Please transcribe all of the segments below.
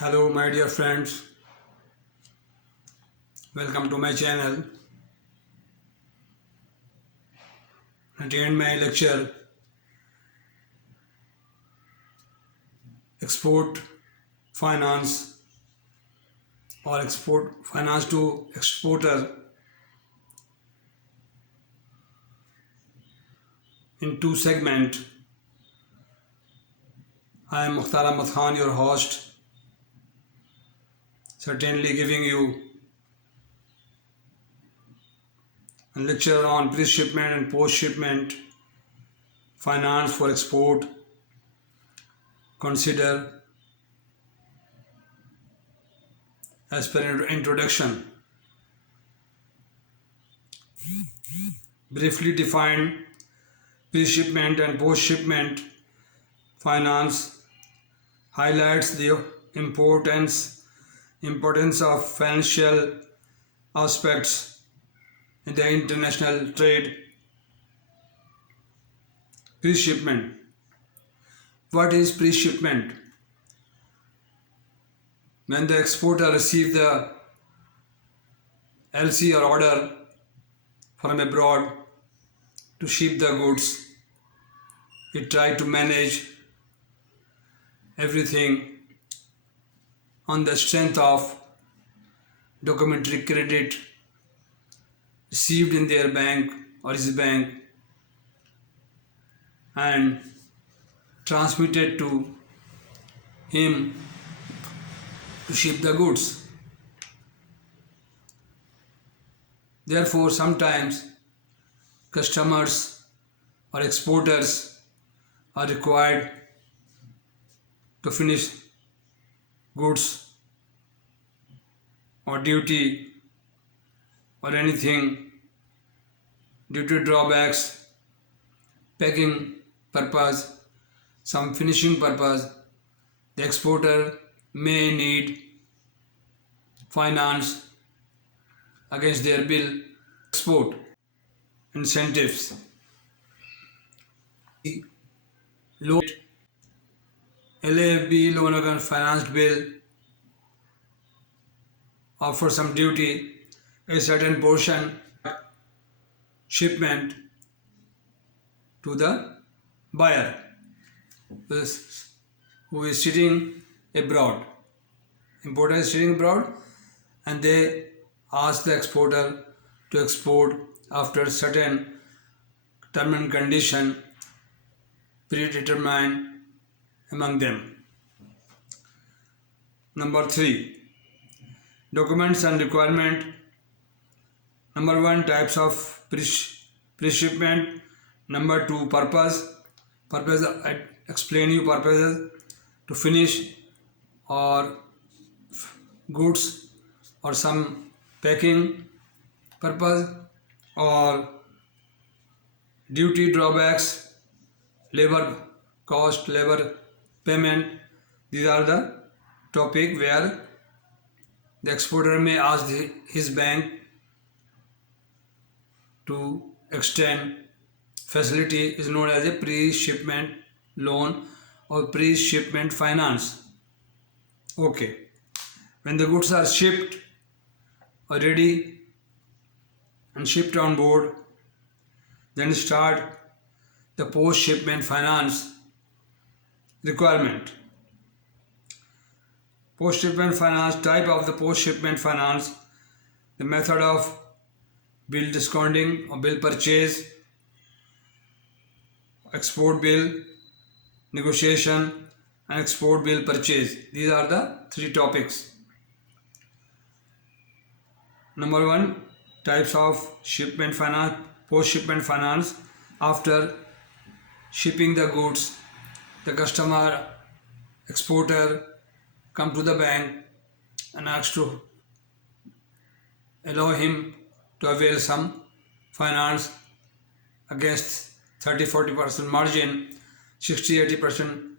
Hello my dear friends, welcome to my channel. Attend my lecture Export Finance or Export Finance to Exporter in two segments. I am Mukhtar Ahmed Khan, your host, certainly giving you a lecture on pre-shipment and post-shipment finance for export. Consider as per introduction. Briefly define pre-shipment and post-shipment finance highlights the importance of financial aspects in the international trade. Pre-shipment. What is pre-shipment? When the exporter receives the LC or order from abroad to ship the goods, it tries to manage everything on the strength of documentary credit received in their bank or his bank and transmitted to him to ship the goods. Therefore, sometimes customers or exporters are required to finish goods or duty or anything due to drawbacks, packing purpose, some finishing purpose. The exporter may need finance against their bill. Export incentives. Loan LAFB loan against financed bill offers some duty, a certain portion shipment to the buyer who is sitting abroad. Importer is sitting abroad and they ask the exporter to export after certain term and condition predetermined among them. Number 3. Documents and requirement. Number 1. Types of pre-shipment. Number 2. Purpose. Purpose, I explain you purposes: to finish or goods or some packing purpose or duty drawbacks, labor cost, labor payment. These are the topic where the exporter may ask his bank to extend facility is known as a pre-shipment loan or pre-shipment finance. Okay. When the goods are shipped or ready and shipped on board, then start the post-shipment finance requirement. Post-shipment finance, type of the post-shipment finance, the method of bill discounting or bill purchase, export bill negotiation and export bill purchase. These are the 3 topics. Number 1, types of shipment finance, post-shipment finance. After shipping the goods, the customer, exporter come to the bank and ask to allow him to avail some finance against 30-40% margin. 60-80%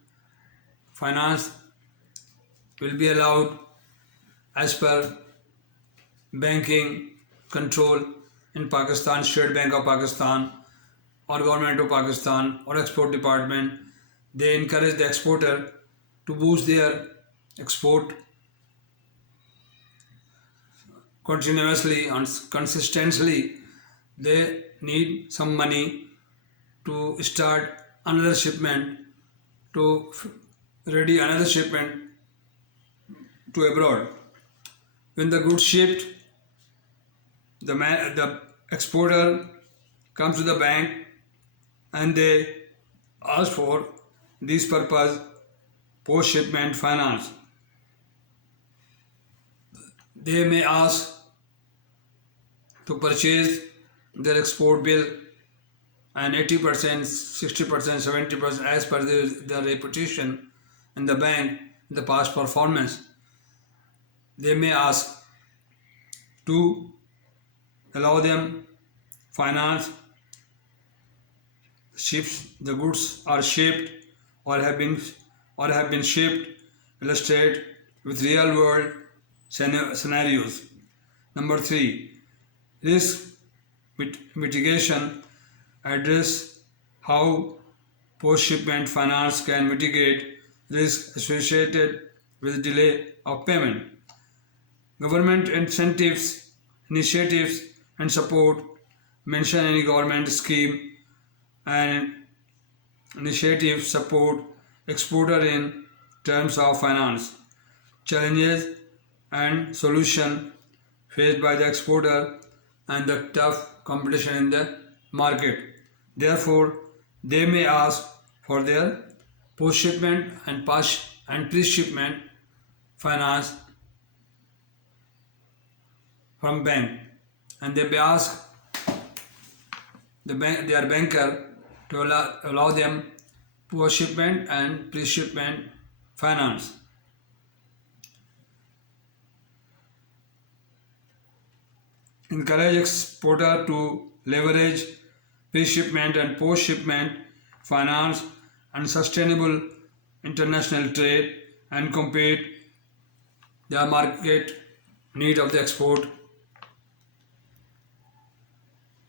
finance will be allowed as per banking control in Pakistan, State Bank of Pakistan or Government of Pakistan or Export Department. They encourage the exporter to boost their export continuously and consistently, they need some money to start another shipment, to ready another shipment to abroad. When the goods shipped, the exporter comes to the bank and they ask for this purpose post-shipment finance. They may ask to purchase their export bill and 80%, 60%, 70% as per their reputation in the bank, the past performance. They may ask to allow them finance ships. The goods are shipped or have been shipped, illustrate with real world scenarios. Number 3, risk mitigation. Address how post-shipment finance can mitigate risk associated with delay of payment. Government incentives, initiatives and support. Mention any government scheme and initiative support exporter in terms of finance. Challenges and solution faced by the exporter and the tough competition in the market. Therefore, they may ask for their post-shipment and pre-shipment finance from bank, and they may ask their banker to allow them post-shipment and pre-shipment finance. Encourage exporter to leverage pre-shipment and post-shipment finance and sustainable international trade and compete the market need of the export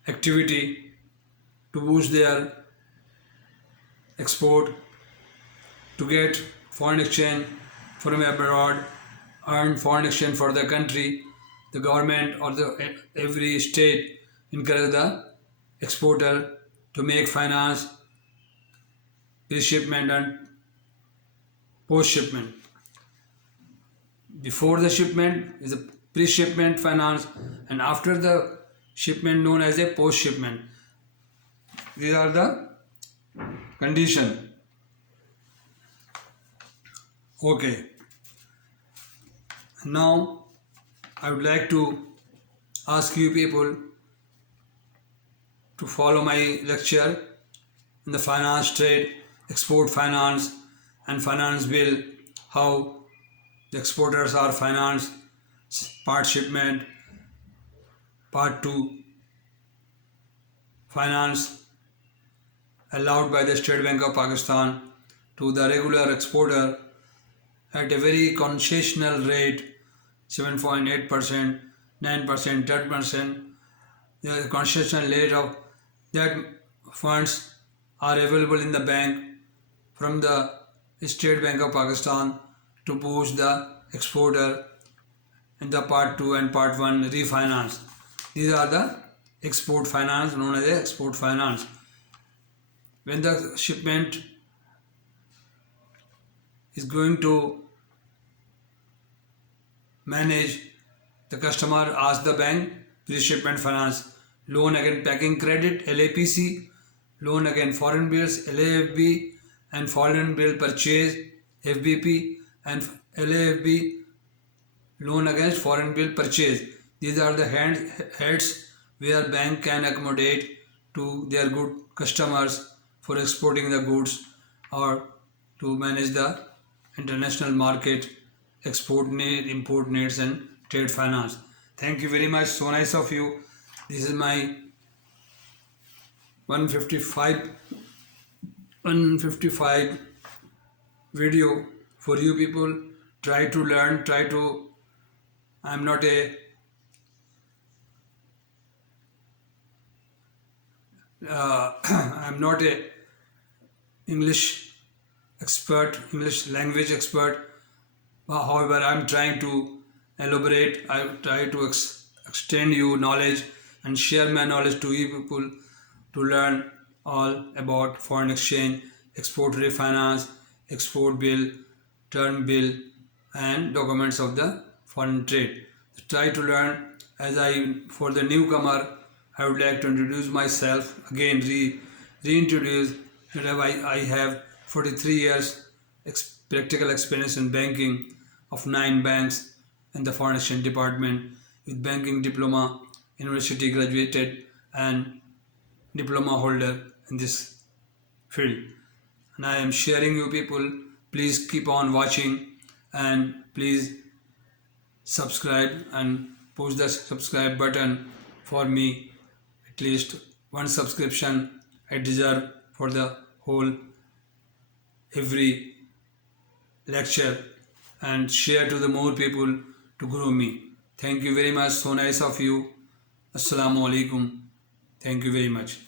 activity to boost their export, to get foreign exchange from abroad, earn foreign exchange for the country. The government or every state encourage the exporter to make finance pre-shipment and post-shipment. Before the shipment is a pre-shipment finance, and after the shipment known as a post-shipment. These are the condition. Okay. Now I would like to ask you people to follow my lecture in the finance trade, export finance and finance bill, how the exporters are financed, part shipment, part 2 finance allowed by the State Bank of Pakistan to the regular exporter at a very concessional rate, 7.8%, 9%, 10%. The concessional rate of that funds are available in the bank from the State Bank of Pakistan to boost the exporter in the part 2 and part 1 refinance. These are the export finance, known as export finance. When the shipment is going to manage, the customer asks the bank pre-shipment finance, loan against packing credit, LAPC, loan against foreign bills, LAFB, and foreign bill purchase, FBP, and LAFB, loan against foreign bill purchase. These are the heads where bank can accommodate to their good customers for exporting the goods or to manage the international market, export need, import needs and trade finance. Thank you very much. So nice of you. This is my 155 video for you people. Try to learn, I'm not a I'm not a English expert, English language expert. However, I'm trying to elaborate. I try to extend you knowledge and share my knowledge to you people to learn all about foreign exchange, export refinance, export bill, term bill, and documents of the foreign trade. Try to learn. As I, for the newcomer, I would like to introduce myself again, reintroduce that I have 43 years practical experience in banking of 9 banks in the foreign exchange department with banking diploma, university graduated, and diploma holder in this field. And I am sharing you people. Please keep on watching and please subscribe and push the subscribe button for me. At least one subscription I deserve for the whole every lecture, and share to the more people to grow me. Thank you very much. So nice of you. Assalamu alaikum. Thank you very much.